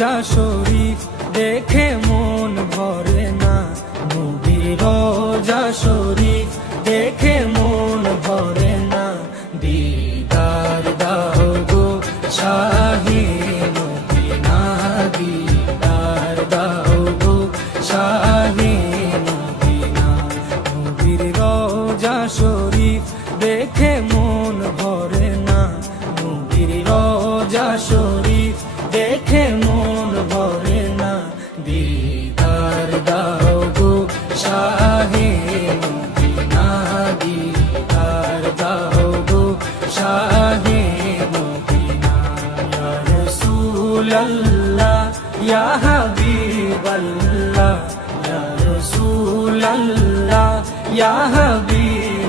রোজা শরীফ দেখে মন ভরে না, নবীর রোজা শরীফ দেখে মন ভরে না। দিদার দাও গো শাহে মদিনা, দিদার দাও গো শাহে মদিনা। নবীর রোজা শরীফ দেখে মন ভরে না, নবীর রোজা শরীফ দেখে মন ভরে না। দিদার দাও গো শাহে মদিনা, দিদার দাও গো শাহে মদিনা। ইয়া রাসূলাল্লাহ ইয়া হাবিবাল্লাহ, ইয়া রাসূলাল্লাহ ইয়া